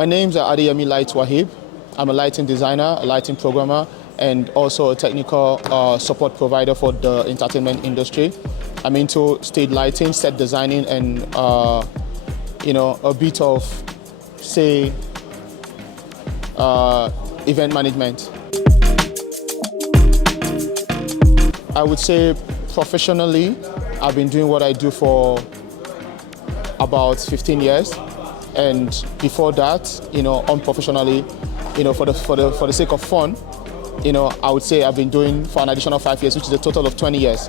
My name's Yemi Lights. I'm a lighting designer, a lighting programmer, and also a technical support provider for the entertainment industry. I'm into stage lighting, set designing, and a bit of, say, event management. I would say professionally, I've been doing what I do for about 15 years. And before that, unprofessionally, for the sake of fun, I would say I've been doing for an additional 5 years, which is a total of 20 years.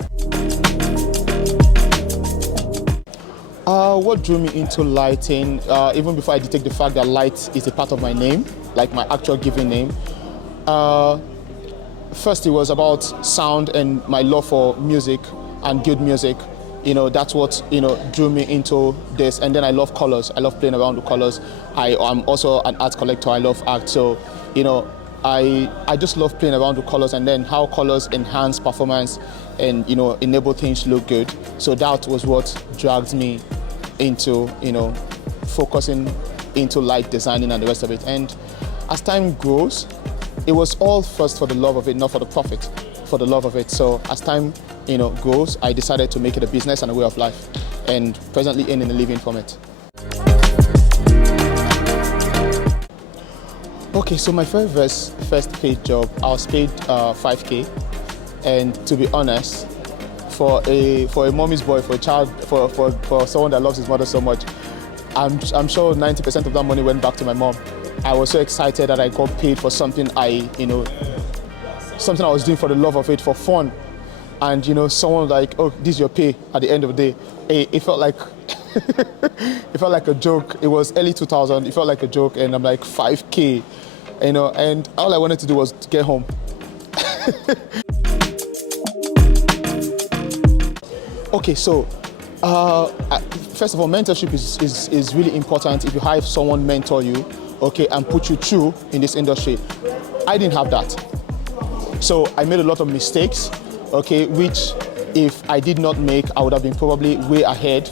What drew me into lighting, even before I detect the fact that light is a part of my name, like my actual given name. First, it was about sound and my love for music and good music. That's what, drew me into this. And then I love colors. I love playing around with colors. I'm also an art collector. I love art. So, I just love playing around with colors and then how colors enhance performance and, enable things to look good. So that was what dragged me into, focusing into light designing and the rest of it. And as time goes, it was all first for the love of it, not for the profit, for the love of it. So as time goes, I decided to make it a business and a way of life, and presently earning a living from it. Okay, so my first paid job, I was paid $5K, and to be honest, for a mommy's boy, for a child, for someone that loves his mother so much, I'm sure 90% of that money went back to my mom. I was so excited that I got paid for something something I was doing for the love of it, for fun. And someone like, oh, this is your pay at the end of the day. It felt like it felt like a joke. It was early 2000. It felt like a joke, and I'm like, $5K, and all I wanted to do was to get home. Okay, so first of all, mentorship is really important. If you have someone mentor you, okay, and put you through in this industry. I didn't have that. So I made a lot of mistakes, okay, which if I did not make, I would have been probably way ahead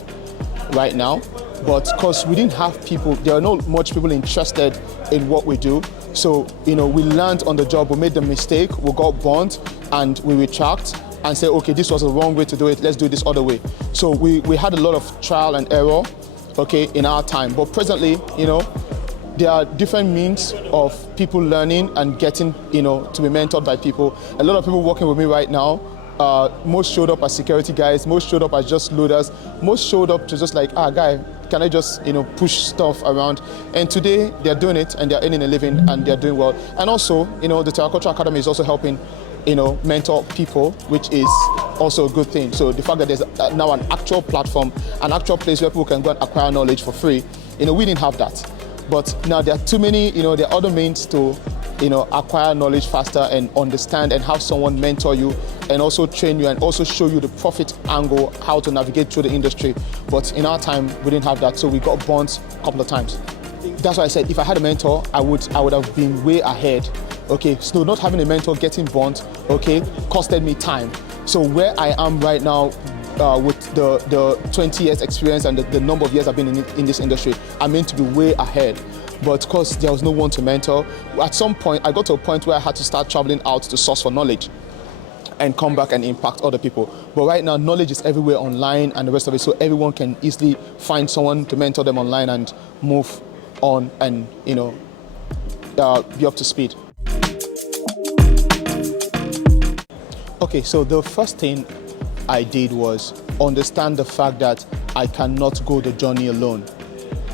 right now. But because we didn't have people, there are not much people interested in what we do. So, we learned on the job, we made the mistake, we got burnt, and we retract and say, okay, this was the wrong way to do it, let's do it this other way. So we had a lot of trial and error, okay, in our time. But presently, there are different means of people learning and getting, to be mentored by people. A lot of people working with me right now, most showed up as security guys, most showed up as just loaders, most showed up to just like, guy, can I just, push stuff around? And today they're doing it and they're earning a living and they're doing well. And also, the Terracotta Academy is also helping, mentor people, which is also a good thing. So the fact that there's now an actual platform, an actual place where people can go and acquire knowledge for free, we didn't have that. But now there are too many, there are other means to, acquire knowledge faster and understand and have someone mentor you and also train you and also show you the profit angle, how to navigate through the industry. But in our time, we didn't have that, so we got burnt a couple of times. That's why I said if I had a mentor, I would have been way ahead. Okay, so not having a mentor, getting burnt, okay, costed me time. So where I am right now, with the 20 years experience and the number of years I've been in this industry, I'm meant to be way ahead. But because there was no one to mentor, at some point, I got to a point where I had to start traveling out to source for knowledge and come back and impact other people. But right now, knowledge is everywhere online and the rest of it, so everyone can easily find someone to mentor them online and move on and, be up to speed. Okay, so the first thing I did was understand the fact that I cannot go the journey alone.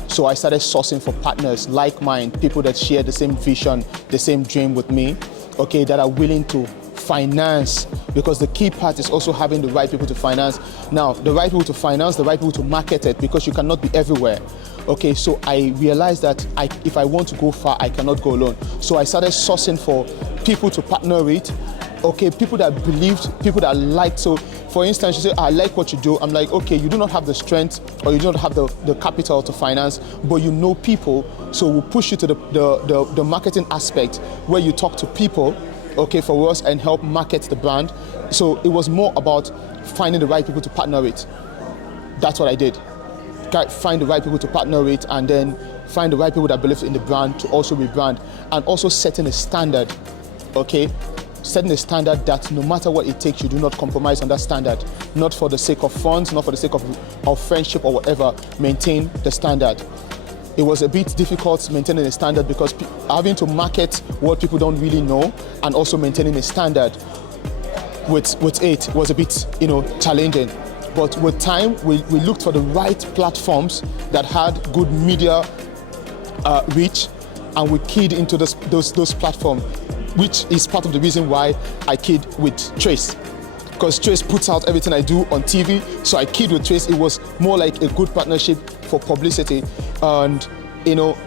So I started sourcing for partners like mine, people that share the same vision, the same dream with me, okay, that are willing to finance, because the key part is also having the right people to finance. Now, the right people to finance, the right people to market it, because you cannot be everywhere. Okay, so I realized that if I want to go far, I cannot go alone. So I started sourcing for people to partner with, okay, people that believed, people that liked. So for instance, you say, I like what you do. I'm like, okay, you do not have the strength or you do not have the capital to finance, but you know people, so we'll push you to the marketing aspect where you talk to people, okay, for us and help market the brand. So it was more about finding the right people to partner with. That's what I did. Find the right people to partner with and then, find the right people that believe in the brand to also rebrand, and also setting a standard, okay? Setting a standard that no matter what it takes, you do not compromise on that standard, not for the sake of funds, not for the sake of friendship or whatever, maintain the standard. It was a bit difficult maintaining a standard because having to market what people don't really know and also maintaining a standard with it was a bit, challenging. But with time, we looked for the right platforms that had good media reach, and we keyed into those platforms, which is part of the reason why I keyed with Trace. Because Trace puts out everything I do on TV, so I keyed with Trace. It was more like a good partnership for publicity. And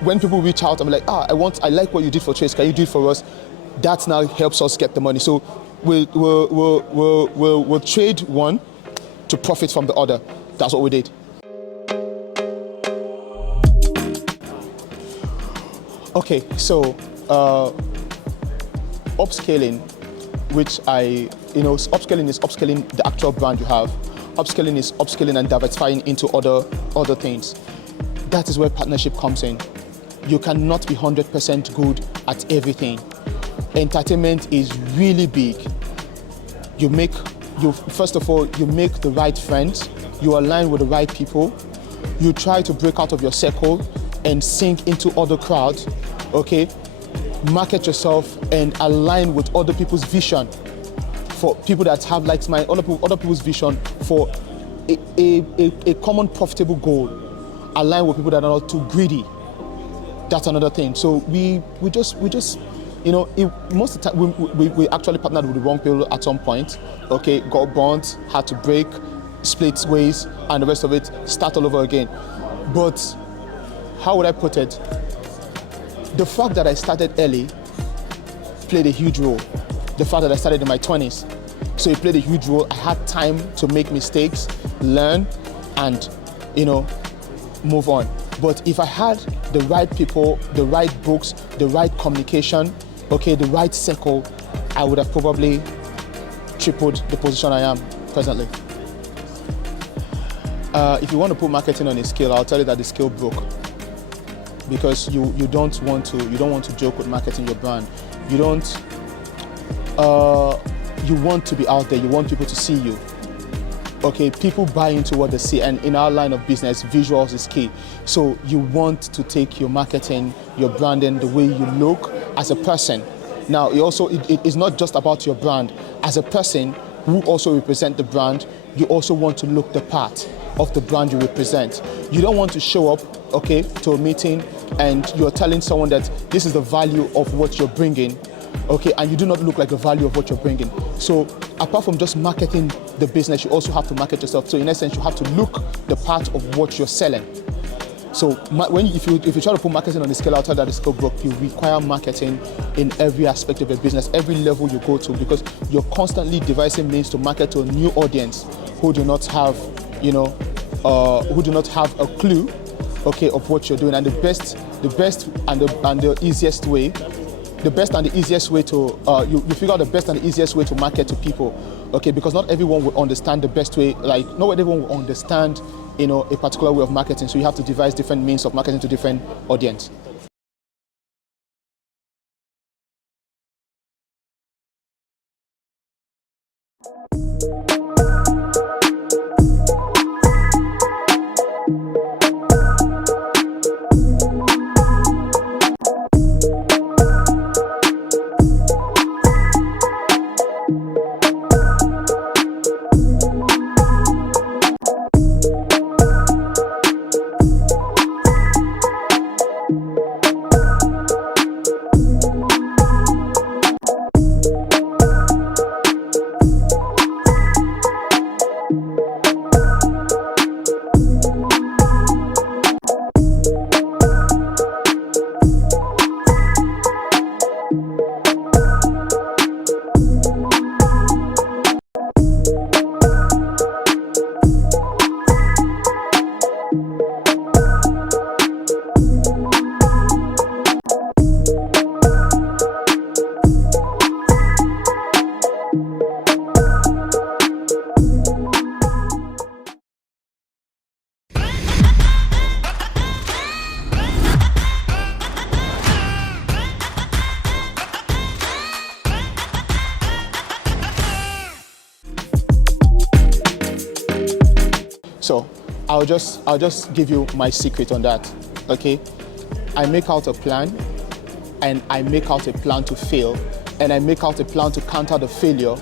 when people reach out, I'm like, I like what you did for Trace. Can you do it for us? That now helps us get the money. So we'll trade one to profit from the other. That's what we did. Okay, so upscaling, which upscaling is upscaling the actual brand you have. Upscaling is upscaling and diversifying into other things. That is where partnership comes in. You cannot be 100% good at everything. Entertainment is really big. First of all, you make the right friends, you align with the right people, you try to break out of your circle and sink into other crowds, okay? Market yourself and align with other people's vision. For people that have like mine, other people's vision for a common profitable goal. Align with people that are not too greedy. That's another thing. So we just most of the time we actually partnered with the wrong people at some point. Okay, got burnt, had to break, split ways, and the rest of it, start all over again. But how would I put it? The fact that I started early played a huge role. The fact that I started in my 20s. So it played a huge role. I had time to make mistakes, learn, and move on. But if I had the right people, the right books, the right communication, okay, the right circle, I would have probably tripled the position I am presently. If you want to put marketing on a scale, I'll tell you that the scale broke. Because you don't want to joke with marketing your brand. You want to be out there, you want people to see you. Okay, people buy into what they see, and in our line of business, visuals is key. So you want to take your marketing, your branding, the way you look as a person. Now, it's not just about your brand. As a person who also represent the brand, you also want to look the part of the brand you represent. You don't want to show up, okay, to a meeting and you're telling someone that this is the value of what you're bringing, okay, and you do not look like the value of what you're bringing. So apart from just marketing the business, you also have to market yourself. So in essence, you have to look the part of what you're selling. So if you try to put marketing on the scale outside that the scale broke, you require marketing in every aspect of your business, every level you go to, because you're constantly devising means to market to a new audience who do not have, a clue, okay, of what you're doing. And the best and the easiest way, you figure out the best and the easiest way to market to people, okay, because not everyone will understand the best way, not everyone will understand, a particular way of marketing, so you have to devise different means of marketing to different audience. I'll just give you my secret on that, okay? I make out a plan, and I make out a plan to fail, and I make out a plan to counter the failure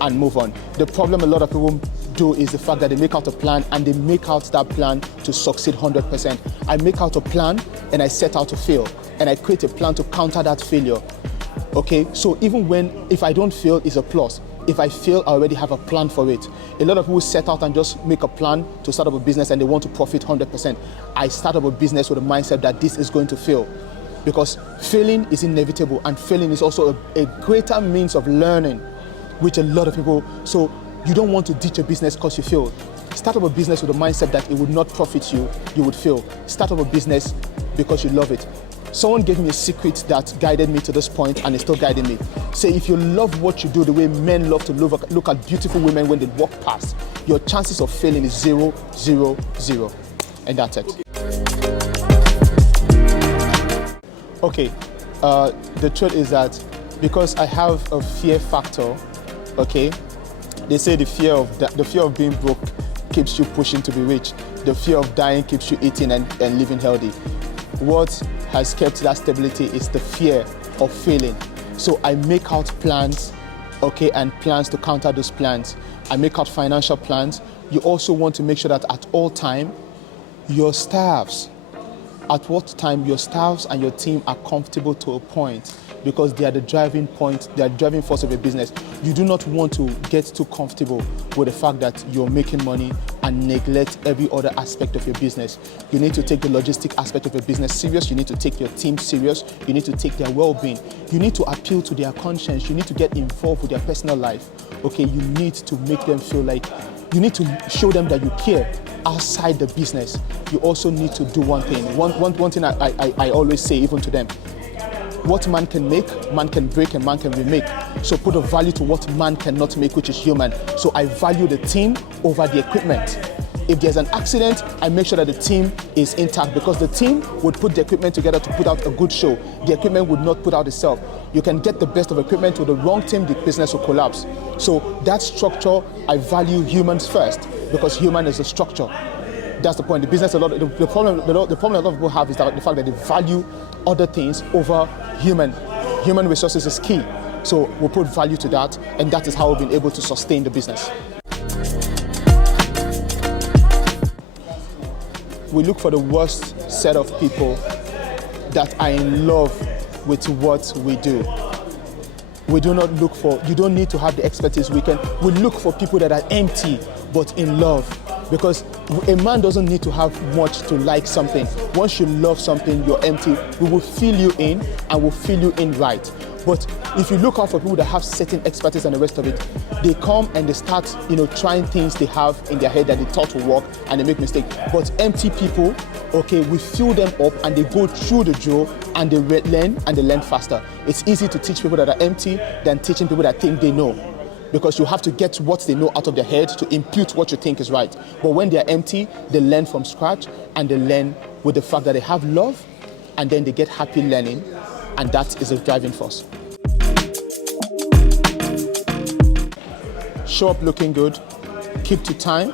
and move on. The problem a lot of people do is the fact that they make out a plan and they make out that plan to succeed 100%. I make out a plan and I set out to fail, and I create a plan to counter that failure, okay? So even if I don't fail, it's a plus. If I fail, I already have a plan for it. A lot of people set out and just make a plan to start up a business and they want to profit 100%. I start up a business with a mindset that this is going to fail, because failing is inevitable, and failing is also a greater means of learning, which a lot of people, so you don't want to ditch a business because you failed. Start up a business with a mindset that it would not profit you, you would fail. Start up a business because you love it. Someone gave me a secret that guided me to this point, and it's still guiding me. Say, if you love what you do the way men love to look at beautiful women when they walk past, your chances of failing is 0, 0, 0. And that's it. Okay, the truth is that because I have a fear factor, okay, they say the fear of being broke keeps you pushing to be rich. The fear of dying keeps you eating and living healthy. What has kept that stability is the fear of failing. So I make out plans, okay, and plans to counter those plans. I make out financial plans. You also want to make sure that at all time, your staffs and your team are comfortable to a point, because they are the driving point, they are the driving force of your business. You do not want to get too comfortable with the fact that you're making money and neglect every other aspect of your business. You need to take the logistic aspect of your business serious. You need to take your team serious. You need to take their well-being. You need to appeal to their conscience. You need to get involved with their personal life. Okay, you need to make them feel like, you need to show them that you care outside the business. You also need to do one thing. One thing I always say, even to them: what man can make, man can break, and man can remake. So put a value to what man cannot make, which is human. So I value the team over the equipment. If there's an accident, I make sure that the team is intact, because the team would put the equipment together to put out a good show. The equipment would not put out itself. You can get the best of equipment with the wrong team, the business will collapse. So that structure, I value humans first, because human is the structure. That's the point. The business, the problem a lot of people have is that the fact that they value other things over human. Human resources is key. So we'll put value to that, and that is how we've been able to sustain the business. We look for the worst set of people that are in love with what we do. We do not look for, you don't need to have the expertise. We look for people that are empty but in love, because a man doesn't need to have much to like something. Once you love something, you're empty. We will fill you in, and we'll fill you in right. But if you look out for people that have certain expertise and the rest of it, they come and they start, trying things they have in their head that they thought will work, and they make mistakes. But empty people, okay, we fill them up and they go through the drill and they learn faster. It's easy to teach people that are empty than teaching people that think they know, because you have to get what they know out of their head to impute what you think is right. But when they're empty, they learn from scratch, and they learn with the fact that they have love, and then they get happy learning, and that is a driving force. Show up looking good, keep to time,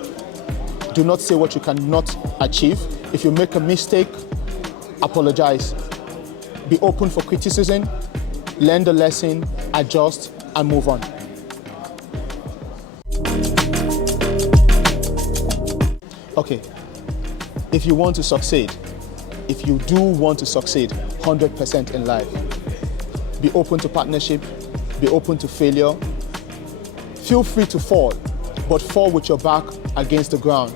do not say what you cannot achieve. If you make a mistake, apologize. Be open for criticism, learn the lesson, adjust, and move on. Okay, if you want to succeed, if you do want to succeed 100% in life, be open to partnership, be open to failure. Feel free to fall, but fall with your back against the ground.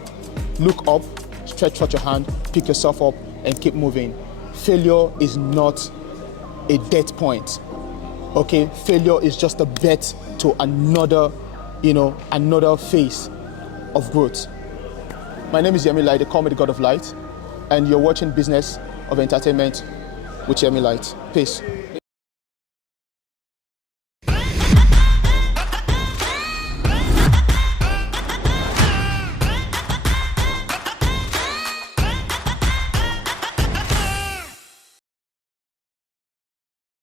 Look up, stretch out your hand, pick yourself up, and keep moving. Failure is not a death point. Okay, failure is just a bet to another phase of growth. My name is Yemi Lights, they call me the God of Light, and you're watching Business of Entertainment with Yemi Lights. Peace.